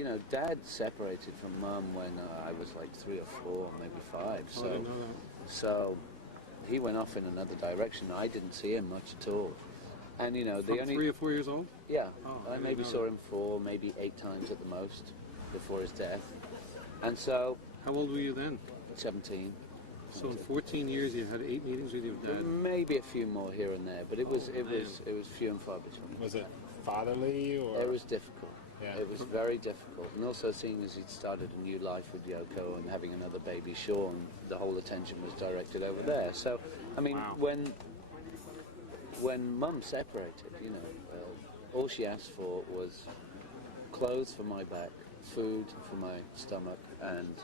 you know, Dad separated from Mum when I was like 3 or 4, maybe 5. I didn't know that. So he went off in another direction. I didn't see him much at all. And you know, From 3 or 4 years old? Yeah, Oh, I maybe saw him 4, maybe 8 times at the most before his death. And so, how old were you then? 17. So in 14 years, you had 8 meetings with your dad. Maybe a few more here and there, but it was few and far between. Was it fatherly or? It was difficult. Yeah. It was very difficult, and also seeing as he'd started a new life with Yoko and having another baby, Sean, the whole attention was directed over there. So, I mean, Wow. when Mum separated, you know, all she asked for was clothes for my back, food for my stomach, and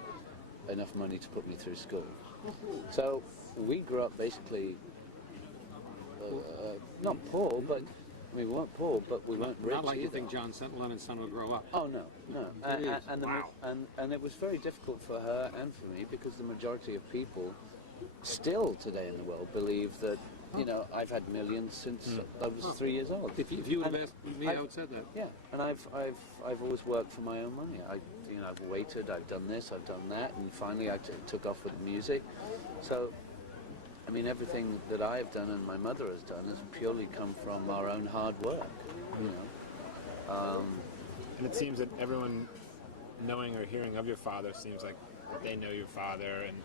enough money to put me through school. So we grew up basically not poor, but we weren't poor, but we weren't rich Not like you either. think John Lennon's son will grow up. Oh no, no, and, Wow. and it was very difficult for her and for me because the majority of people still today in the world believe that, you know, I've had millions since I was 3 years old. If you would have And asked me, I would have said that. Yeah, and I've always worked for my own money. I've waited, I've done this, I've done that, and finally I took off with music. So, I mean, everything that I have done and my mother has done has purely come from our own hard work, you know. And it seems that everyone knowing or hearing of your father seems like they know your father, and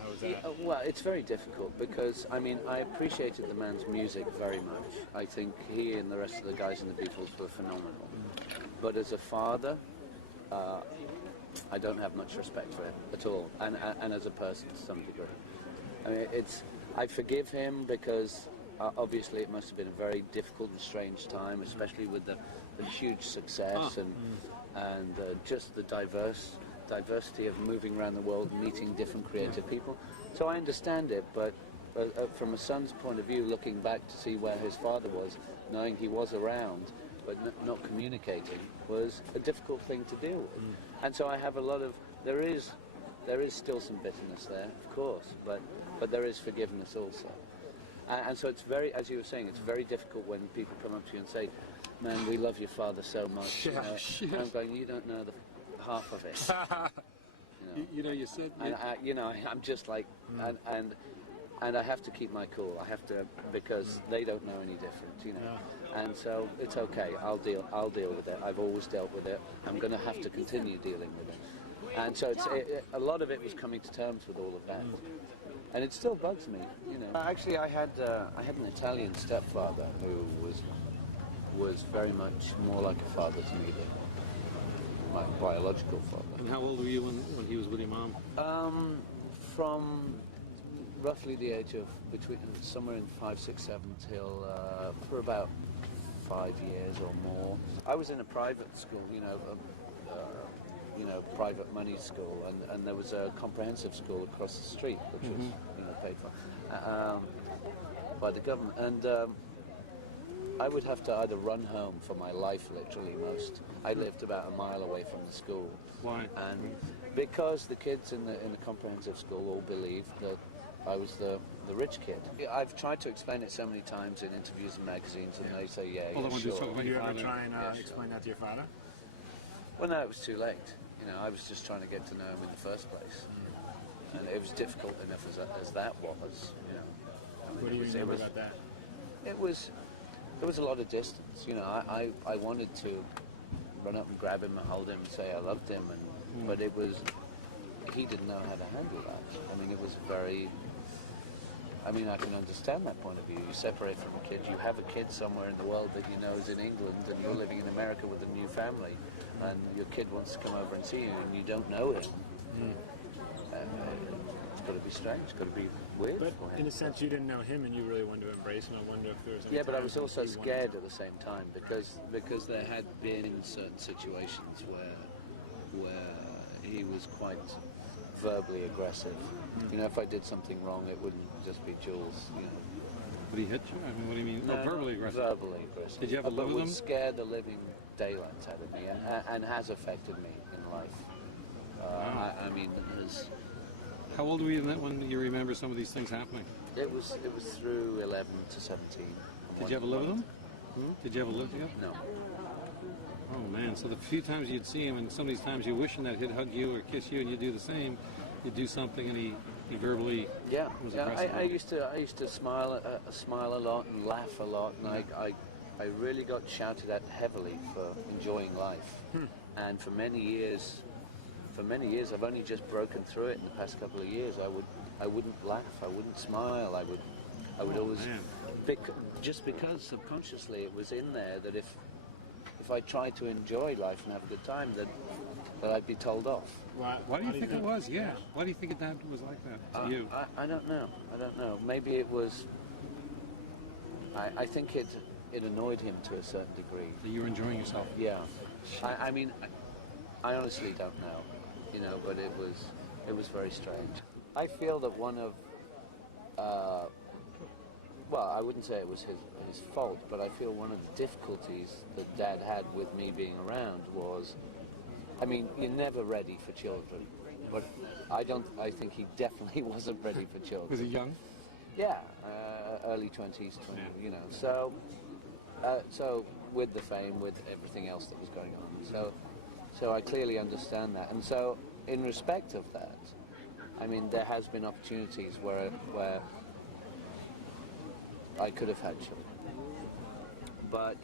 how is that? Well, it's very difficult because, I mean, I appreciated the man's music very much. I think he and the rest of the guys in the Beatles were phenomenal. But as a father, I don't have much respect for him at all, and as a person to some degree. I mean, I forgive him because obviously it must have been a very difficult and strange time, especially with the huge success and just the diversity of moving around the world, meeting different creative people. So I understand it, but from a son's point of view, looking back to see where his father was, knowing he was around, but not communicating, was a difficult thing to deal with. And so I have a lot of, there is still some bitterness there, of course, but there is forgiveness also. And so it's very, as you were saying, it's very difficult when people come up to you and say, man, we love your father so much. You know? And I'm going, you don't know the half of it. You said... I'm just like, and I have to keep my cool. I have to, because they don't know any different, you know. And so it's okay. I'll deal with it. I've always dealt with it. I'm going to have to continue dealing with it. And so a lot of it was coming to terms with all of that. And it still bugs me, you know. Actually, I had an Italian stepfather who was very much more like a father to me than my biological father. And how old were you when he was with your mom? From roughly the age of somewhere in 5, 6, 7 till for about 5 years or more. I was in a private school, private money school, and there was a comprehensive school across the street, which was paid for by the government, and I would have to either run home for my life, literally. I lived about a mile away from the school. Why? And because the kids in the comprehensive school all believed that I was the rich kid. I've tried to explain it so many times in interviews and magazines, and they say, sure. Did you ever try and explain that to your father? Well, no, it was too late. I was just trying to get to know him in the first place. And it was difficult enough as that was, What do you remember about that? There was a lot of distance. I wanted to run up and grab him and hold him and say I loved him, but he didn't know how to handle that. It was very... I can understand that point of view. You separate from a kid, you have a kid somewhere in the world that you know is in England, and you're living in America with a new family, and your kid wants to come over and see you, and you don't know him. It's got to be strange, it's got to be weird But for him. in a sense, you didn't know him, and you really wanted to embrace him. I wonder if there was any Yeah, but I time was when also you wanted scared to- at the same time, because there had been certain situations where he was quite verbally aggressive. If I did something wrong, it wouldn't just be Jules, Would he hit you? What do you mean? No, verbally aggressive? Verbally aggressive. Did you ever live but with would him? scare the living daylights out of me, and has affected me in life. How old were you when you remember some of these things happening? It was through 11 to 17. Did you ever live with him? Did you ever live together? No. Oh, man. man. So the few times you'd see him, and some of these times you're wishing that he'd hug you or kiss you, and you'd do the same. You'd do something, and he verbally Yeah, was yeah. aggressive. I used to smile a lot and laugh a lot, and I really got shouted at heavily for enjoying life. And for many years, I've only just broken through it in the past couple of years. I wouldn't laugh, I wouldn't smile, I would always, man. just because subconsciously it was in there that if I tried to enjoy life and have a good time, that I'd be told off. Why do you think it was? Yeah. Why do you think that was like that to you? I don't know. I don't know. Maybe it was. I think it annoyed him to a certain degree. That you were enjoying yourself. Yeah. I mean, I honestly don't know. You know, but it was very strange. I feel that one of, well, I wouldn't say it was his fault, but I feel one of the difficulties that Dad had with me being around was, I mean, you're never ready for children, but I think he definitely wasn't ready for children. Was he young? Yeah, early 20s, 20, you know. So, so with the fame, with everything else that was going on, so I clearly understand that, and so in respect of that, I mean, there has been opportunities where I could have had children, but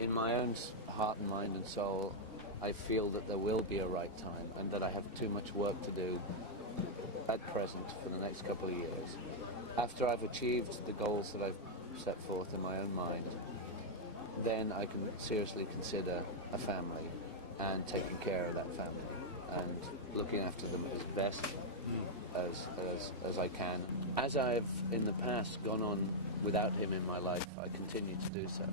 in my own heart and mind and soul, I feel that there will be a right time, and that I have too much work to do at present for the next couple of years. After I've achieved the goals that I've set forth in my own mind, then I can seriously consider a family and taking care of that family and looking after them as best as I can. As I've in the past gone on without him in my life, I continue to do so.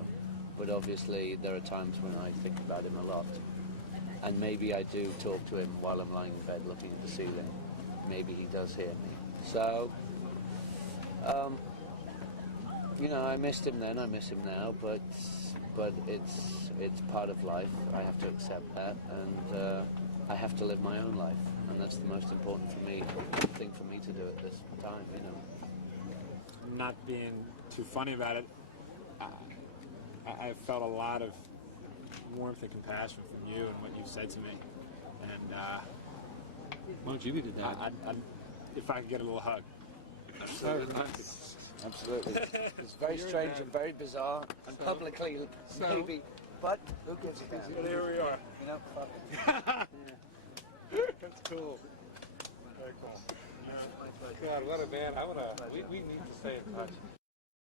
But obviously there are times when I think about him a lot. And maybe I do talk to him while I'm lying in bed looking at the ceiling. Maybe he does hear me. So, you know, I missed him then, I miss him now, but it's part of life. I have to accept that, and I have to live my own life, and that's the most important thing for me to do at this time, you know. Not being too funny about it, I felt a lot of warmth and compassion from you and what you've said to me, and Why don't you be the dad? if I could get a little hug. Absolutely. It's very strange and very bizarre, and publicly maybe, but who gives a damn? But here we are. You know, fuck it. That's cool. Very cool. God, what a man. We need to stay in touch.